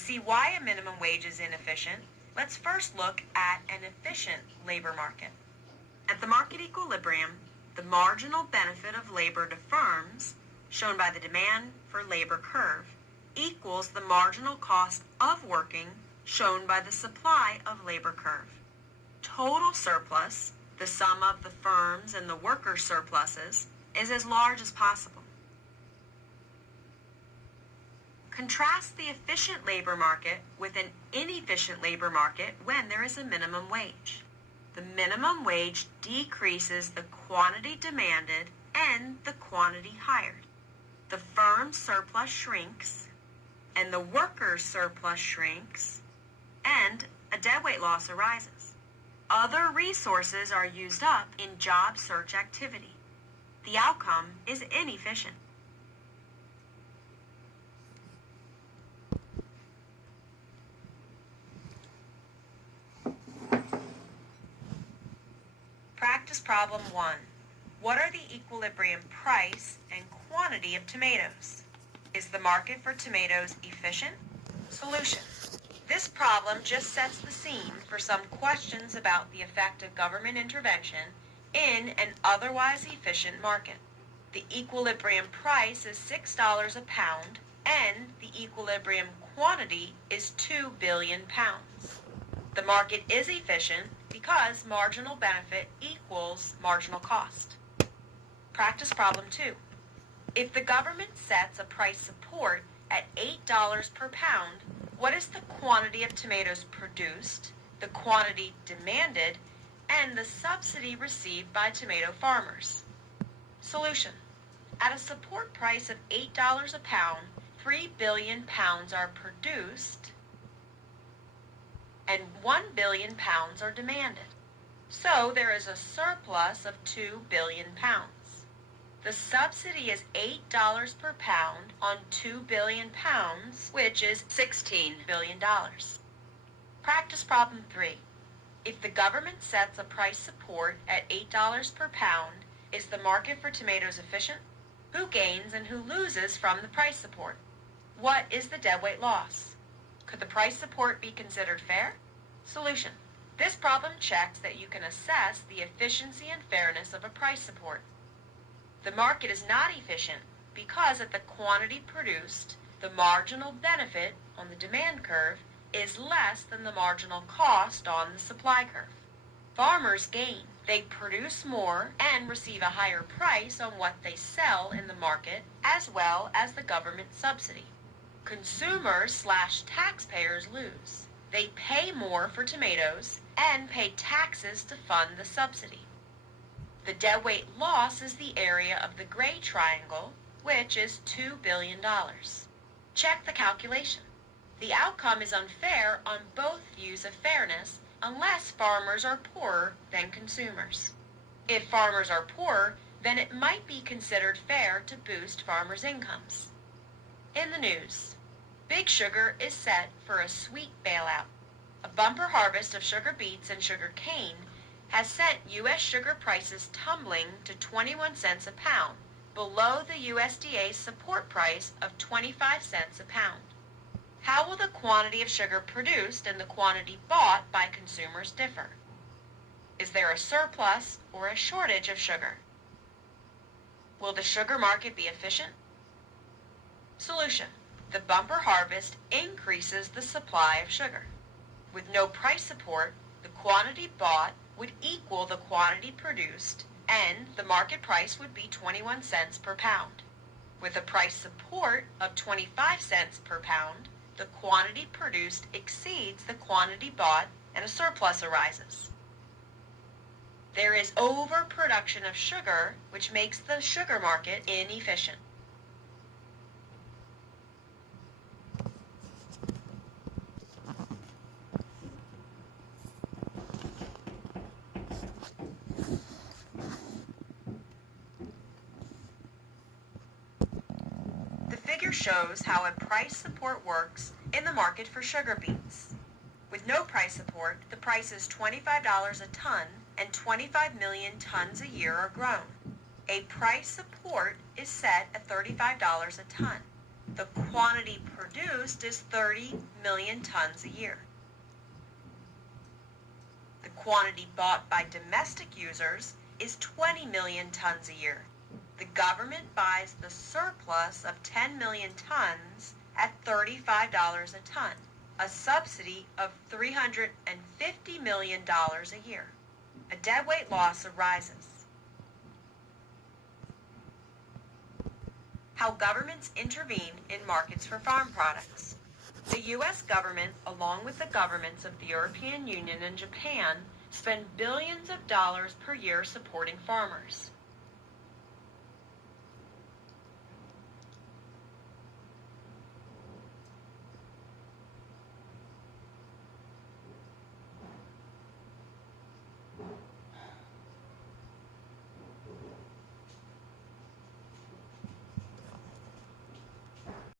see why a minimum wage is inefficient, let's first look at an efficient labor market. At the market equilibrium, the marginal benefit of labor to firms, shown by the demand for labor curve, equals the marginal cost of working, shown by the supply of labor curve. Total surplus, the sum of the firms and the workers' surpluses, is as large as possible. Contrast the efficient labor market with an inefficient labor market when there is a minimum wage. The minimum wage decreases the quantity demanded and the quantity hired. The firm's surplus shrinks, and the worker's surplus shrinks, and a deadweight loss arises. Other resources are used up in job search activity. The outcome is inefficient. Practice problem 1. What are the equilibrium price and quantity of tomatoes? Is the market for tomatoes efficient? Solution. This problem just sets the scene for some questions about the effect of government intervention in an otherwise efficient market. The equilibrium price is $6 a pound, and the equilibrium quantity is 2 billion pounds. The market is efficient because marginal benefit equals marginal cost. Practice problem 2. If the government sets a price support at $8 per pound, what is the quantity of tomatoes produced, the quantity demanded, and the subsidy received by tomato farmers? Solution. At a support price of $8 a pound, 3 billion pounds are produced and 1 billion pounds are demanded. So there is a surplus of 2 billion pounds. The subsidy is $8 per pound on 2 billion pounds, which is $16 billion. Practice problem 3. If the government sets a price support at $8 per pound, is the market for tomatoes efficient? Who gains and who loses from the price support? What is the deadweight loss? Could the price support be considered fair? Solution. This problem checks that you can assess the efficiency and fairness of a price support. The market is not efficient because at the quantity produced, the marginal benefit on the demand curve is less than the marginal cost on the supply curve. Farmers gain. They produce more and receive a higher price on what they sell in the market, as well as the government subsidy. Consumers/taxpayers lose. They pay more for tomatoes and pay taxes to fund the subsidy. The deadweight loss is the area of the gray triangle, which is $2 billion. Check the calculation. The outcome is unfair on both views of fairness unless farmers are poorer than consumers. If farmers are poorer, then it might be considered fair to boost farmers' incomes. In the news, Big Sugar is set for a sweet bailout. A bumper harvest of sugar beets and sugar cane has sent U.S. sugar prices tumbling to 21 cents a pound, below the USDA's support price of 25 cents a pound. How will the quantity of sugar produced and the quantity bought by consumers differ? Is there a surplus or a shortage of sugar? Will the sugar market be efficient? Solution. The bumper harvest increases the supply of sugar. With no price support, the quantity bought would equal the quantity produced, and the market price would be 21 cents per pound. With a price support of 25 cents per pound, the quantity produced exceeds the quantity bought, and a surplus arises. There is overproduction of sugar, which makes the sugar market inefficient. Figure shows how a price support works in the market for sugar beets. With no price support, the price is $25 a ton and 25 million tons a year are grown. A price support is set at $35 a ton. The quantity produced is 30 million tons a year. The quantity bought by domestic users is 20 million tons a year. The government buys the surplus of 10 million tons at $35 a ton, a subsidy of $350 million a year. A deadweight loss arises. How governments intervene in markets for farm products. The U.S. government, along with the governments of the European Union and Japan, spend billions of dollars per year supporting farmers.